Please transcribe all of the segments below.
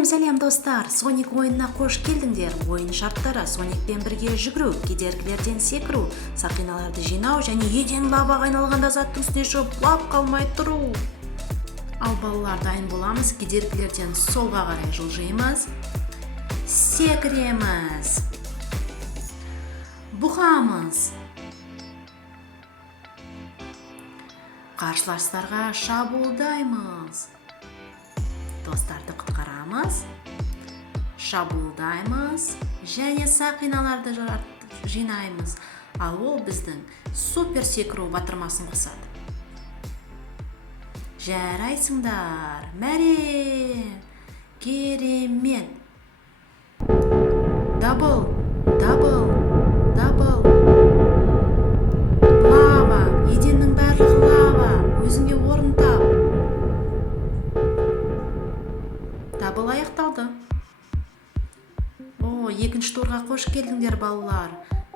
Сәлем достар, Соник ойынына қош келдіңдер. Ойын шарттары: Соникпен бірге жүгіру, кедергілерден секіру, сақиналарды жинау және еден лаваға айналғанда заттың үстіне шығып құлап қалмай тұру. Ал балалар, дайын боламыз. Кедергілерден солға қарай жылжимыз, секіреміз, бұғамыз, қарсыластарға шабуылдаймыз, достарды құтқарамыз, шабуылдаймыз және сақиналарды жинаймыз. Ал ол біздің супер секіру батырмасын қосады. Жарайсыңдар, мәре, керемет. Дабл, дабл, дабл. Лава, еденнің барлығы лава. Өзіңе орын тап. Дабл аяқталды. Екінші турға қош келдіңдер балалар.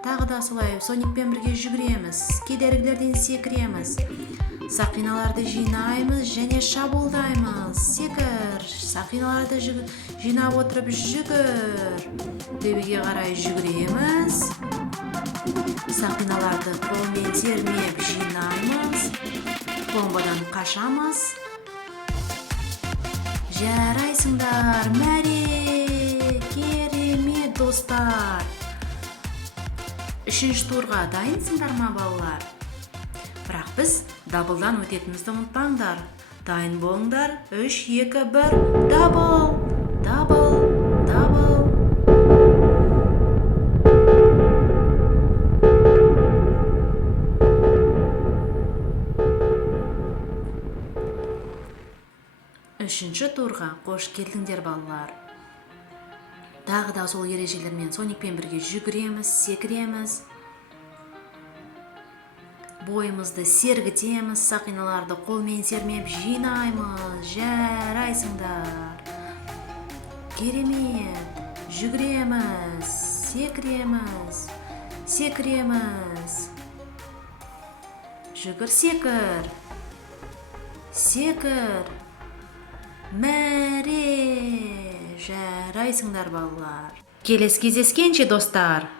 Тағы да солай Соникпен бірге жүгіреміз, кедергілерден секіреміз, сақиналарды жинаймыз және шабуылдаймыз. Секір, сақиналарды жинап отырып жүгір. Төбеге қарай жүгіреміз, сақиналарды қолмен термеп жинаймыз, бомбадан қашамыз. Жарайсыңдар, мәре, керемет достар. Үшінші турға дайынсыңдар ма балалар? Бірақ біз даблдан өтетімізді ұмытпаңдар. Дайын болыңдар. 3, 2, 1, дабл, дабл, дабл. Үшінші турға қош келдіңдер балалар. Тағы да сол ережелермен Соникпен бірге жүгіреміз, секіреміз, бойымызды сергітеміз, сақиналарды қолмен сермеп жинаймыз. Жарайсыңдар, керемет. Жүгіреміз, секіреміз, секіреміз. Жүгір, секір, секір, мәре. Жарайсыңдар балалар. Келесі кездескенше достар.